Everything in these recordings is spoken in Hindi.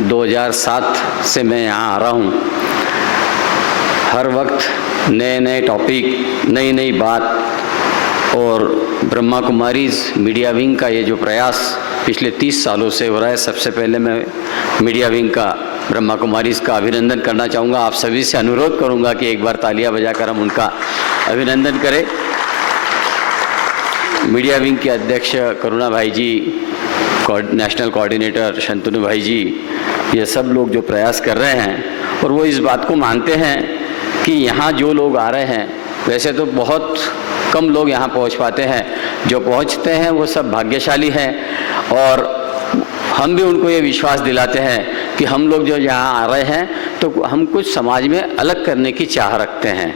2007 से मैं यहाँ आ रहा हूँ। हर वक्त नए नए टॉपिक, नई नई बात, और ब्रह्मा कुमारीज मीडिया विंग का ये जो प्रयास पिछले 30 सालों से हो रहा है, सबसे पहले मैं मीडिया विंग का, ब्रह्मा कुमारीज का अभिनंदन करना चाहूँगा। आप सभी से अनुरोध करूँगा कि एक बार तालियां बजाकर हम उनका अभिनंदन करें। मीडिया विंग के अध्यक्ष करुणा भाई जी, नेशनल कोऑर्डिनेटर शंतनु भाई जी, ये सब लोग जो प्रयास कर रहे हैं और वो इस बात को मानते हैं कि यहाँ जो लोग आ रहे हैं, वैसे तो बहुत कम लोग यहाँ पहुँच पाते हैं, जो पहुँचते हैं वो सब भाग्यशाली हैं, और हम भी उनको ये विश्वास दिलाते हैं कि हम लोग जो यहाँ आ रहे हैं तो हम कुछ समाज में अलग करने की चाह रखते हैं।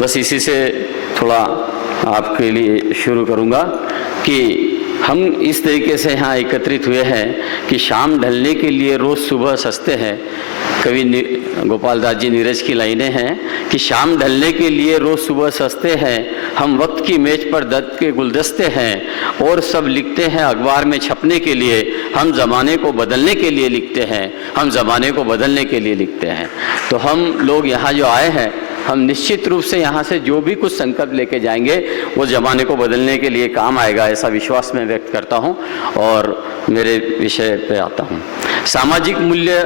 बस इसी से थोड़ा आपके लिए शुरू करूँगा कि हम इस तरीके से यहाँ एकत्रित हुए हैं कि शाम ढलने के लिए रोज़ सुबह सजते हैं। कवि गोपाल दास जी नीरज की लाइनें हैं कि शाम ढलने के लिए रोज़ सुबह सजते हैं, हम वक्त की मेज पर दर्द के गुलदस्ते हैं, और सब लिखते हैं अखबार में छपने के लिए, हम ज़माने को बदलने के लिए लिखते हैं, हम ज़माने को बदलने के लिए लिखते हैं। तो हम लोग यहाँ जो आए हैं, हम निश्चित रूप से यहाँ से जो भी कुछ संकल्प लेके जाएंगे वो ज़माने को बदलने के लिए काम आएगा, ऐसा विश्वास मैं व्यक्त करता हूँ। और मेरे विषय पे आता हूँ। सामाजिक मूल्य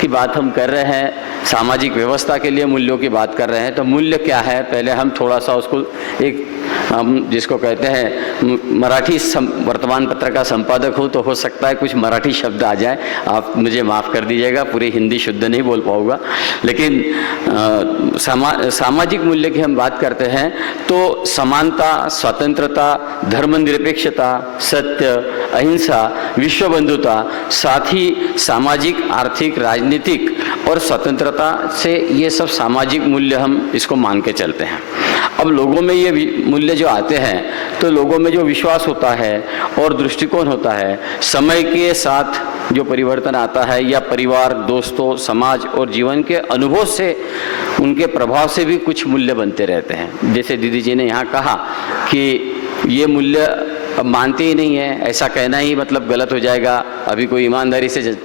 की बात हम कर रहे हैं, सामाजिक व्यवस्था के लिए मूल्यों की बात कर रहे हैं। तो मूल्य क्या है, पहले हम थोड़ा सा उसको, एक हम जिसको कहते हैं, मराठी वर्तमान पत्र का संपादक हूँ तो हो सकता है कुछ मराठी शब्द आ जाए, आप मुझे माफ़ कर दीजिएगा, पूरी हिंदी शुद्ध नहीं बोल पाऊँगा। लेकिन सामाजिक मूल्य की हम बात करते हैं तो समानता, स्वतंत्रता, धर्मनिरपेक्षता, सत्य, अहिंसा, विश्व बंधुता, साथ ही सामाजिक, आर्थिक, राजनीतिक और स्वतंत्रता से, ये सब सामाजिक मूल्य हम इसको मान के चलते हैं। अब लोगों में ये मूल्य जो आते हैं तो लोगों में जो विश्वास होता है और दृष्टिकोण होता है, समय के साथ जो परिवर्तन आता है, या परिवार, दोस्तों, समाज और जीवन के अनुभव से, उनके प्रभाव से भी कुछ मूल्य बनते रहते हैं। जैसे दीदी जी ने यहाँ कहा कि ये मूल्य अब मानते ही नहीं है, ऐसा कहना ही मतलब गलत हो जाएगा, अभी कोई ईमानदारी से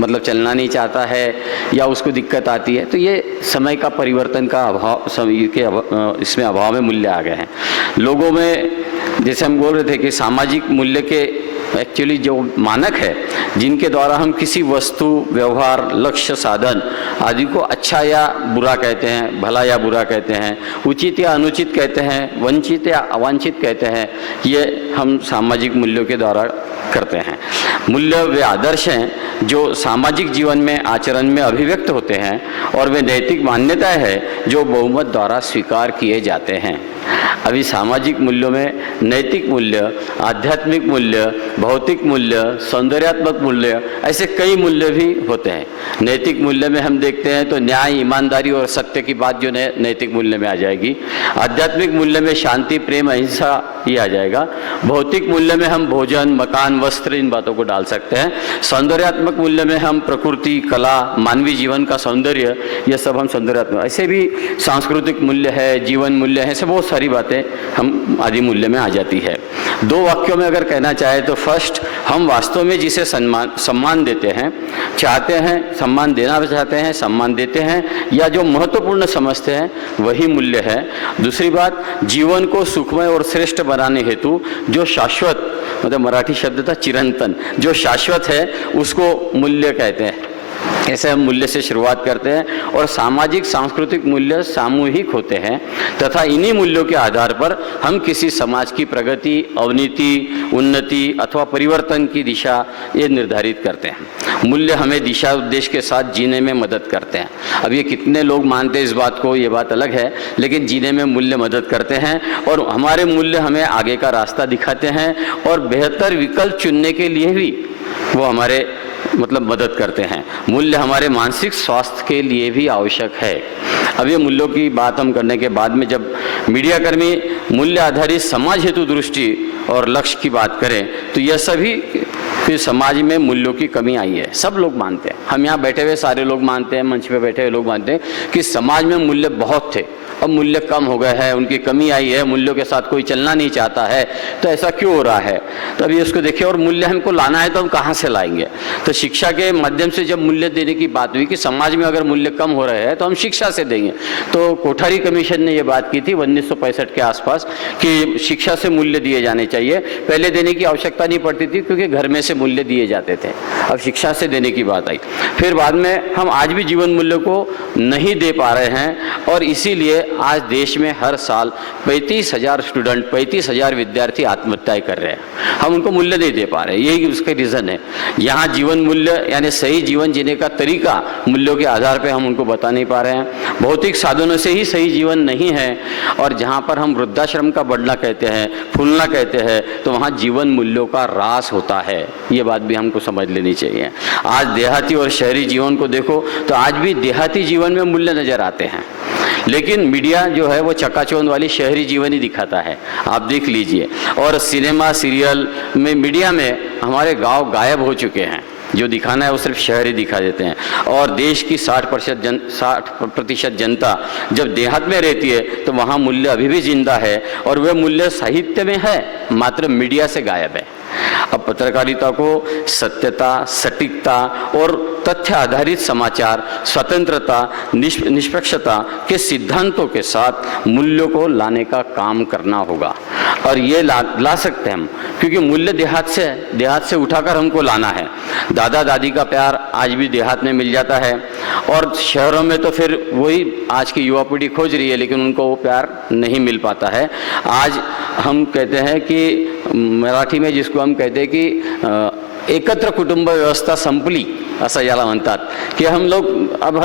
मतलब चलना नहीं चाहता है या उसको दिक्कत आती है, तो ये समय का परिवर्तन का अभाव, समय के इसमें अभाव में मूल्य आ गए हैं लोगों में। जैसे हम बोल रहे थे कि सामाजिक मूल्य के एक्चुअली जो मानक है, जिनके द्वारा हम किसी वस्तु, व्यवहार, लक्ष्य, साधन आदि को अच्छा या बुरा कहते हैं, भला या बुरा कहते हैं, उचित या अनुचित कहते हैं, वंचित या अवांछित कहते हैं, ये हम सामाजिक मूल्यों के द्वारा करते हैं। मूल्य वे आदर्श हैं जो सामाजिक जीवन में, आचरण में अभिव्यक्त होते हैं, और वे नैतिक मान्यताएं हैं जो बहुमत द्वारा स्वीकार किए जाते हैं। अभी सामाजिक मूल्यों में नैतिक मूल्य, आध्यात्मिक मूल्य, भौतिक मूल्य, सौंदर्यात्मक मूल्य, ऐसे कई मूल्य भी होते हैं। नैतिक मूल्य में हम देखते हैं तो न्याय, ईमानदारी और सत्य की बात जो नैतिक मूल्य में आ जाएगी। आध्यात्मिक मूल्य में शांति, प्रेम, अहिंसा ये आ जाएगा। भौतिक मूल्य में हम भोजन, मकान, वस्त्र, इन बातों को डाल सकते हैं। सौंदर्यात्मक मूल्य में हम प्रकृति, कला, मानवीय जीवन का सौंदर्य, ये सब हम सौंदर्यात्मक, ऐसे भी सांस्कृतिक मूल्य है, जीवन मूल्य है, ऐसे बहुत सारी बातें हम आदि मूल्य में आ जाती है। दो वाक्यों में अगर कहना चाहे तो फर्स्ट, हम वास्तव में जिसे सम्मान देते हैं, चाहते हैं, सम्मान देना चाहते हैं, सम्मान देते हैं, या जो महत्वपूर्ण समझते हैं, वही मूल्य है। दूसरी बात, जीवन को सुखमय और श्रेष्ठ बनाने हेतु जो शाश्वत, मतलब मराठी शब्द था चिरंतन, जो शाश्वत है उसको मूल्य कहते हैं। ऐसे हम मूल्य से शुरुआत करते हैं, और सामाजिक सांस्कृतिक मूल्य सामूहिक होते हैं, तथा इन्हीं मूल्यों के आधार पर हम किसी समाज की प्रगति, अवनीति, उन्नति अथवा परिवर्तन की दिशा ये निर्धारित करते हैं। मूल्य हमें दिशा उद्देश्य के साथ जीने में मदद करते हैं। अब ये कितने लोग मानते हैं इस बात को, ये बात अलग है, लेकिन जीने में मूल्य मदद करते हैं, और हमारे मूल्य हमें आगे का रास्ता दिखाते हैं, और बेहतर विकल्प चुनने के लिए भी वो हमारे मतलब मदद करते हैं। मूल्य हमारे मानसिक स्वास्थ्य के लिए भी आवश्यक है। अब ये मूल्यों की बात हम करने के बाद में जब मीडियाकर्मी मूल्य आधारित समाज हेतु दृष्टि और लक्ष्य की बात करें तो यह सभी फिर समाज में मूल्यों की कमी आई है। सब लोग मानते हैं, हम यहाँ बैठे हुए सारे लोग मानते हैं, मंच पे बैठे हुए लोग मानते हैं कि समाज में मूल्य बहुत थे, अब मूल्य कम हो गए हैं, उनकी कमी आई है, मूल्यों के साथ कोई चलना नहीं चाहता है। तो ऐसा क्यों हो रहा है? तो अभी उसको देखिए, और मूल्य हमको लाना है तो हम कहाँ से लाएंगे? तो शिक्षा के माध्यम से जब मूल्य देने की बात हुई कि समाज में अगर मूल्य कम हो रहे हैं तो हम शिक्षा से देंगे। तो कोठारी कमीशन ने ये बात की थी 1965 के आसपास कि शिक्षा से मूल्य दिए जाने चाहिए। पहले देने की आवश्यकता नहीं पड़ती थी क्योंकि घर में से मूल्य दिए जाते थे, अब शिक्षा से देने की बात आई। फिर बाद में हम आज भी जीवन मूल्य को नहीं दे पा रहे हैं और इसीलिए आज देश में हर साल 35,000 स्टूडेंट, 35,000 विद्यार्थी आत्महत्याएं कर रहे हैं। हम उनको मूल्य नहीं दे पा रहे, यही उसका रीज़न है। यहाँ जीवन मूल्य यानी सही जीवन जीने का तरीका मूल्यों के आधार पर हम उनको बता नहीं पा रहे हैं। भौतिक साधनों से ही सही जीवन नहीं है, और जहाँ पर हम वृद्धाश्रम का बढ़ना कहते हैं, फूलना कहते हैं, तो वहाँ जीवन मूल्यों का ह्रास होता है। ये बात भी हमको समझ लेनी चाहिए। आज देहाती और शहरी जीवन को देखो तो आज भी देहाती जीवन में मूल्य नजर आते हैं, लेकिन मीडिया जो है वो चकाचौंध वाली शहरी जीवन ही दिखाता है। आप देख लीजिए, और सिनेमा सीरियल में मीडिया में हमारे गांव गायब हो चुके हैं। जो दिखाना है वो सिर्फ शहर ही दिखा देते हैं, और देश की 60% जनता जब देहात में रहती है तो वहाँ मूल्य अभी भी जिंदा है, और वह मूल्य साहित्य में है, मात्र मीडिया से गायब है। अब पत्रकारिता को सत्यता, सटीकता और तथ्य आधारित समाचार, स्वतंत्रता, निष्पक्षता के सिद्धांतों के साथ मूल्यों को लाने का काम करना होगा, और ये ला सकते हैं हम, क्योंकि मूल्य देहात से उठाकर हमको लाना है। दादा दादी का प्यार आज भी देहात में मिल जाता है, और शहरों में तो फिर वही आज की युवा पीढ़ी खोज रही है, लेकिन उनको वो प्यार नहीं मिल पाता है। आज हम कहते हैं कि मराठी में जिसको हम कहते हैं कि एकत्र कुटुंब व्यवस्था संपली, असं याला म्हणतात, कि हम लोग अब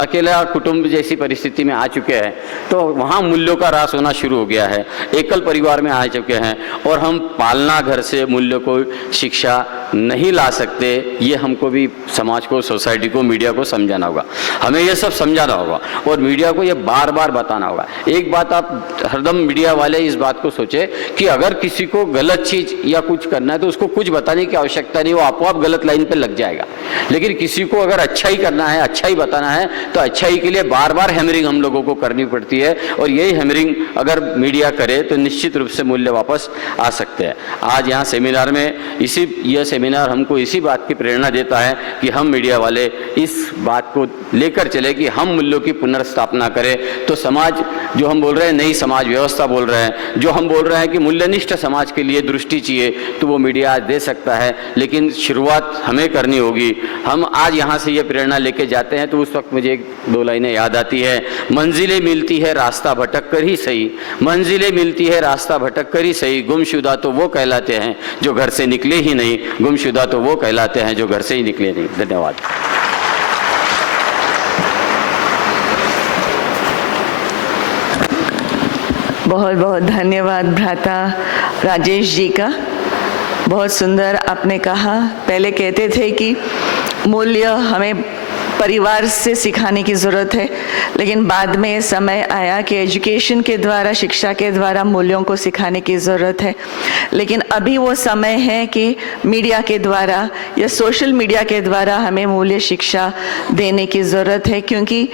अकेला कुटुंब जैसी परिस्थिति में आ चुके हैं, तो वहाँ मूल्यों का ह्रास होना शुरू हो गया है। एकल परिवार में आ चुके हैं, और हम पालना घर से मूल्यों को शिक्षा नहीं ला सकते। ये हमको भी समाज को, सोसाइटी को, मीडिया को समझाना होगा। हमें ये सब समझाना होगा, और मीडिया को ये बार बार बताना होगा। एक बात आप हरदम मीडिया वाले इस बात को सोचे कि अगर किसी को गलत चीज़ या कुछ करना है तो उसको कुछ बताने की आवश्यकता नहीं, वो आपो आप गलत लाइन पर लग जाएगा। लेकिन किसी को अगर अच्छा ही करना है, अच्छा ही बताना है, तो अच्छाई के लिए बार बार हैमरिंग हम लोगों को करनी पड़ती है, और यही हैमरिंग अगर मीडिया करे तो निश्चित रूप से मूल्य वापस आ सकते हैं। आज यहाँ सेमिनार में यह सेमिनार हमको इसी बात की प्रेरणा देता है कि हम मीडिया वाले इस बात को लेकर चले कि हम मूल्यों की पुनर्स्थापना करें। तो समाज जो हम बोल रहे हैं, नई समाज व्यवस्था बोल रहे हैं, जो हम बोल रहे हैं कि मूल्यनिष्ठ समाज के लिए दृष्टि चाहिए, तो वो मीडिया आज दे सकता है, लेकिन शुरुआत हमें करनी होगी। हम आज यहाँ से ये प्रेरणा लेके जाते हैं तो उस वक्त मुझे 2 लाइनें याद आती है। मंजिलें मिलती है रास्ता भटक कर ही सही, मंजिलें मिलती है रास्ता भटक कर ही सही, गुमशुदा तो वो कहलाते हैं जो घर से निकले ही नहीं, गुमशुदा तो वो कहलाते हैं जो घर से ही निकले नहीं। धन्यवाद। बहुत बहुत धन्यवाद भ्राता राजेश जी का। बहुत सुंदर आपने कहा। पहले कहते थे कि मूल्य हमें परिवार से सिखाने की ज़रूरत है, लेकिन बाद में समय आया कि एजुकेशन के द्वारा, शिक्षा के द्वारा मूल्यों को सिखाने की ज़रूरत है। लेकिन अभी वो समय है कि मीडिया के द्वारा या सोशल मीडिया के द्वारा हमें मूल्य शिक्षा देने की ज़रूरत है, क्योंकि